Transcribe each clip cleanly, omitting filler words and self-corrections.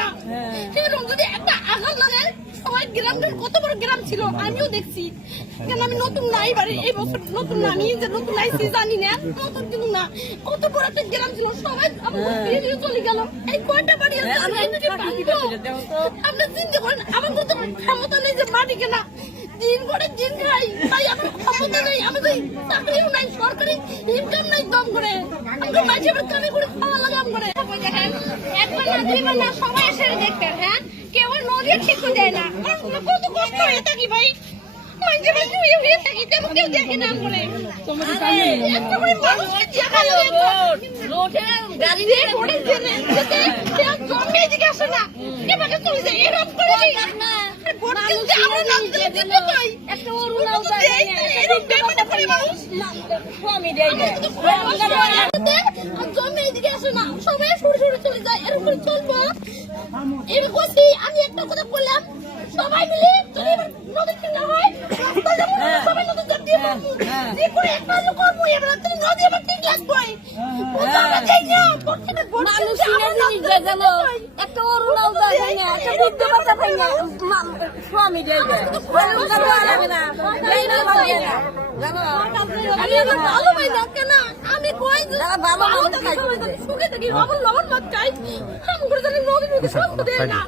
না। সেরকম যদি একটা আঘাত লাগে সবাই গ্রামটা কত বড় গ্রাম ছিল আমিও দেখছি। কেন আমি নতুন নাই বাড়ি এই বছর নতুন না, আমি যে নতুন আইছি জানি না, নতুন কিন্তু না কত বড় একটা গ্রাম ছিল সবাই আমাকে চলে গেল। এই কয়টা বাড়ি আছে আপনি চিন্তা করেন, আমার তো ক্ষমতা নেই যে মাটি কেনা, দিন করে দিন খাই তাই আমার ক্ষমতা নেই, আমাদের চাকরিও নাই, সরকারি ইনকাম নাই, দম করে আমাকে মাঝে কানে করে খাওয়া লাগাম করে। দেখেন একবার না দুইবার না সবাই এসে দেখবেন, হ্যাঁ কেউ নদী ঠিক করে দেয় না, কত কষ্ট হয়ে থাকি ভাই, গাড়ি দিয়ে পড়ে জন্মে এদিকে আসে না এভাবে চলে যায় এরকম করে সবাই সরে সরে চলে যায়, এরকম চলবো। এবার বলছি আমি একটা কথা বললাম, সবাই মিলে নদীর কিনারে হয় সবাই নদীর জল দিয়ে যে করে একটা লোক করবো এবার নদী আবার ঠিক লাগবে একটা অরুণাও যায় না, একটা বুদ্ধ বাচ্চা পাই না, স্বামী দেয় ভালো পাই না কেন আমি কই ভালো সুখে থাকি লবণ মাছ খাই করে জানি নদীর মধ্যে কষ্ট দেয় না।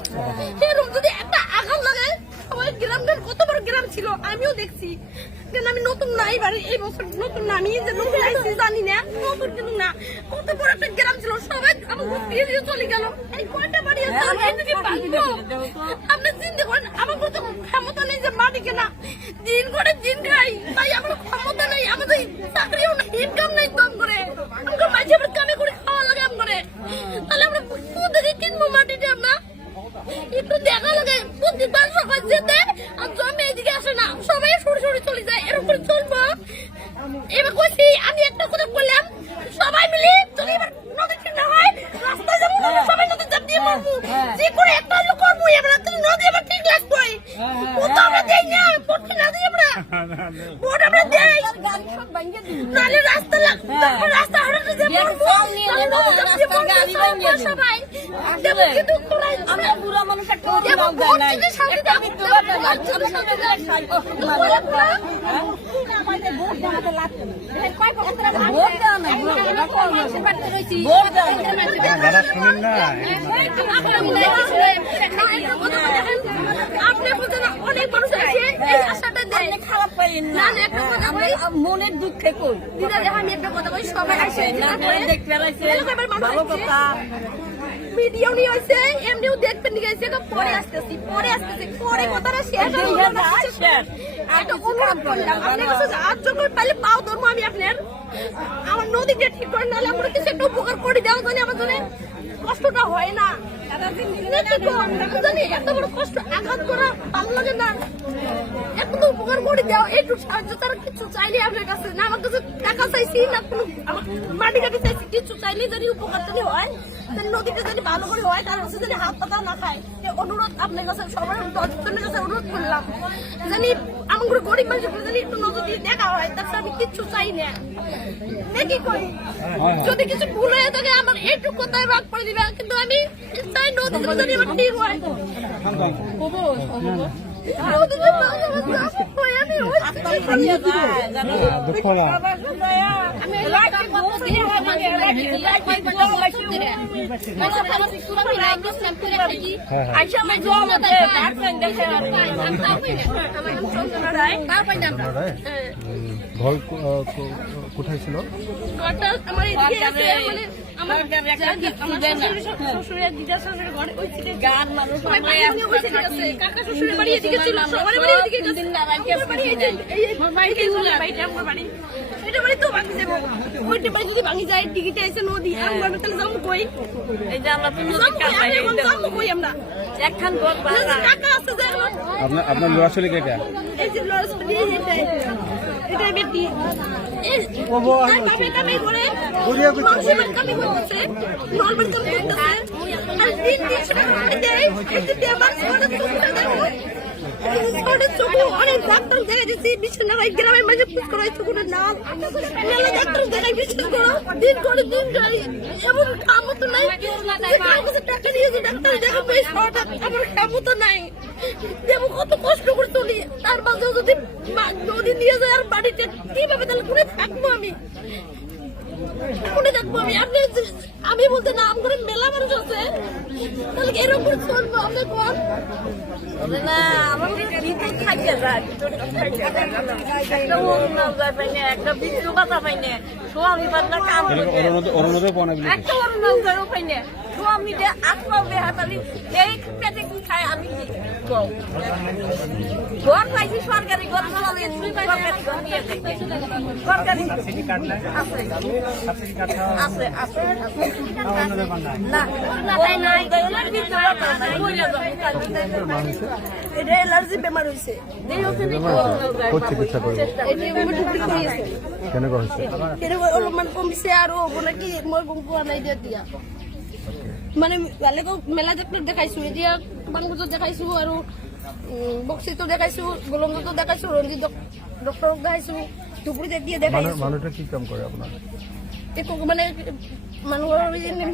সেরকম যদি একটা আঘাত লাগে সবাই গ্রামটার কত বড় গ্রাম ছিল আমিও দেখছি। কেন আমি নতুন নাই বাড়ি এই বছর নতুন না, আমি যে নতুন আইছি জানি না, নতুন কিন্তু না কত বড় একটা গ্রাম ছিল সবাই আমাকে দিয়ে দিয়ে চলে গেল। এই কয়টা বাড়ি আছে আপনি চিন্তা করেন, আমার তো ক্ষমতা নেই যে মাটি কেনা, দিন করে দিন খাই তাই আমার ক্ষমতা নেই, আমাদের চাকরিও নাই, ইনকাম নাই, দম করে আমাকে মাঝে আবার কামে করে খাওয়া লাগে করে, তাহলে আমরা কোথেকে কিনবো মাটিটা? আমরা একটু দেখা লাগে প্রতিবার সকাল যেতে আর জমে এদিকে আসে না, সবাই সরে সরে চলে যায়, এরকম করে চলবো। এবার কইছি আমি একটা কথা বললাম, সবাই মিলে চলে এবার নদীর কিনারে হয় রাস্তায় যাবো, সবাই নদীর চাপ দিয়ে মারবো, যে করে একটা লোক করবো এবার নদী আবার ঠিক লাগবে। ওটা আমরা দেই না, ভোট না দিই আমরা, ভোট আমরা দেই নাহলে রাস্তা রাস্তা হারাতে যে মারবো সবাই দেবো। কিন্তু আমরা পুরো মানুষ একটা খারাপ পাইলেন না, মনের দুঃখে কই আমি একটা কথা বলি, সবাই আসে ভালো কথা ভিডিও নিয়ে হয়েছে এমনিও দেখবেন নিয়ে গেছে, পরে আসতেছি পরে কথাটা শেষ একটা অনুরোধ করলাম আপনার কাছে, আর যখন পাইলে পাও ধরবো আমি আপনার, আমার নদীকে ঠিক করে নাহলে আমরা কিছু একটা উপকার করে দেওয়া জানি আমার জন্য কষ্টটা হয় না। জানি এত বড় কষ্ট আঘাত করা ভালো লাগে না, এত তো উপকার করে দেওয়া একটু সাহায্য তারা কিছু চাইলে আপনার কাছে না, আমার কাছে টাকা চাইছি না কোনো মাটি কাটি চাইছি, কিছু চাইলে যদি উপকার যদি হয় নদীটা যদি ভালো করে হয় তার কাছে যদি হাত পাতা না খায়, অনুরোধ আপনার কাছে সবার দশজনের কাছে অনুরোধ করলাম জানি আমার গরিব মানুষের জানি একটু নজর দিয়ে দেখা হয়, তাছাড়া আমি কিচ্ছু চাই না। দেখি করি যদি কিছু ভুল হয়ে থাকে আমার একটু কোথায় ভাগ করে দিবে, কিন্তু আমি চাই নদীতে যদি আমার ঠিক হয়। কোথায় ছিল? আমার আমার শ্বশুরের দিদা শ্বশুরের ঘরে ওই ছিল গান মানুষ কাকা শ্বশুরের বাড়ি এদিকে ছিল, সবার বাড়ি এদিকে এটা বাড়ি তো ভাঙি যাবো, ওইটা বাড়ি যদি ভাঙি যায় টিকিটে এসে নদী আমরা তাহলে যাবো কই? এই যে আমরা যাবো কই? আমরা একখান টাকা আছে যে আপনার লোয়া ছেলে কে? এই যে লড়াই এটা বেটি কামাই করে মানুষের কামাই করতেছে, নর্মাল কামাই করতেছে, আর দিন 300 টাকা করে দেয় অনেক ডাক্তার দেখাই দিচ্ছি বিছানা ভাই গ্রামের মাঝে পুষ করাই কোনো নাল মেলা ডাক্তার দেখাই বিছানা করো দিন করে দিন যাই এমন কামও তো নাই কার কাছে টাকা নিয়েছে ডাক্তার দেখা পেয়ে আমার কামও তো নাই দেবো কত কষ্ট করে চলি তার মাঝেও যদি নদী নিয়ে যায় আর বাড়িতে কিভাবে তাহলে করে থাকবো আমি কোনে থাকবো আমি আমি বলতে না আমার ঘরে মেলা মানুষ আছে তাহলে এরকম করে চলবো আমরা কোন না আমার ভিতরে খাইতে যায় একটা অরুণ যায় পাইনে একটা বিদ্যুৎ বাতা পাইনে স্বামী বাদলা কাম ওর মধ্যে পাওয়া না একটা অরুণ যায় পাইনে স্বামী দে আত্মা দে হাতালি এই পেটে কি খায় আমি কি ঘর পাইছি সরকারি ঘর চালালে সরকারি ঘর নিয়ে যাই সরকারি আছে আছে না নাই নাই বিদ্যুৎ বাতা নাই এটা অ্যালার্জি বেমার হয়েছে চিকিৎসা করবো কেন হয়েছে অলপমান কমিছে আর হবো নাকি মই গম পোৱা নাই দিয়া মানে বেলেগক মেলা ডাক্তৰ দেখাইছো এতিয়া বাংগুজত দেখাইছো আৰু বক্সিতো দেখাইছো গোলংগতো দেখাইছো ৰঞ্জিত ডক্টৰক দেখাইছো ধুবুৰীত এতিয়া দেখাইছো মানুহটা কি কাম কৰে আপোনাৰ একো মানে মানুহৰ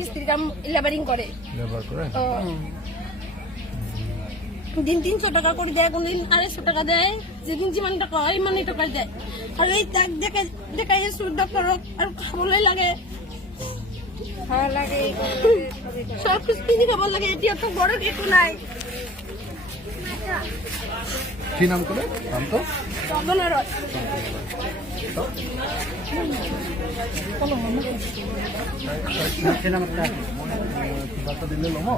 মিস্ত্ৰী কাম লেবাৰিং কৰে লেবাৰ কৰে দিন 300 টাকা করে দেয় কোনদিন 250 টাকা দেয় যেদিন যেমন টাকা হয় মানে টাকা দেয় আর এই তাক দেখাই ডক্টরক আর খাবলৈ লাগে সব কিছু কিনে খাবার লাগে এতিয়া তো বড় কিছু নাই কি নাম করে নাম তো চন্দনের বার্তা দিলে লমো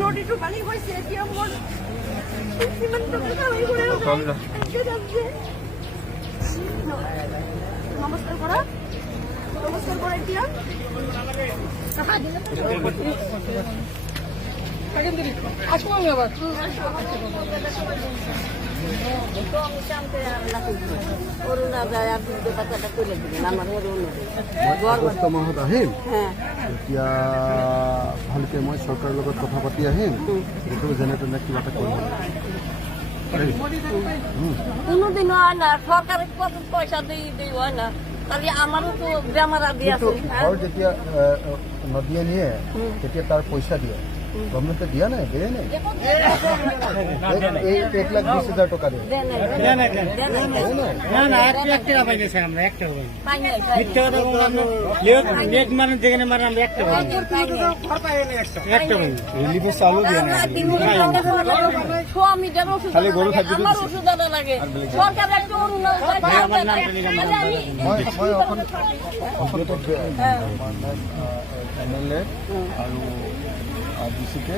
নদীটো পানী হৈছে এতিয়া মোৰ কিমান টকা কামাই কৰে নমস্কাৰ কৰা এতিয়া আসবো আমি আবার করোনা যায় আর বিদ্যুৎ বাচ্চাটা করে দিবেন আমার আগষ্ট মাহত আহিম হ্যাঁ এতিয়া ভালকে মই চৰকাৰৰ লগত কথা পাতি আহিম কিন্তু যেনে তেনে কিবা এটা কৰিব কোনোদিনও হয় না সরকারে কত পয়সা দিয়ে হয় না তাহলে আমারও তো বেমার আদি আছে ঘৰ যেতিয়া নদীয়ে নিয়ে তেতিয়া তাৰ পইচা দিয়ে গভর্নমেন্টে দিয়া নাই দিয়ে নাই এই 1,20,000 টাকা দিয়ে রিলিফের চালও দিয়ে নাই খালি গরু খাদ্য আমার ওষুধ আনা লাগে সরকার একটা মই এমএলএ আৰু ডিচিকে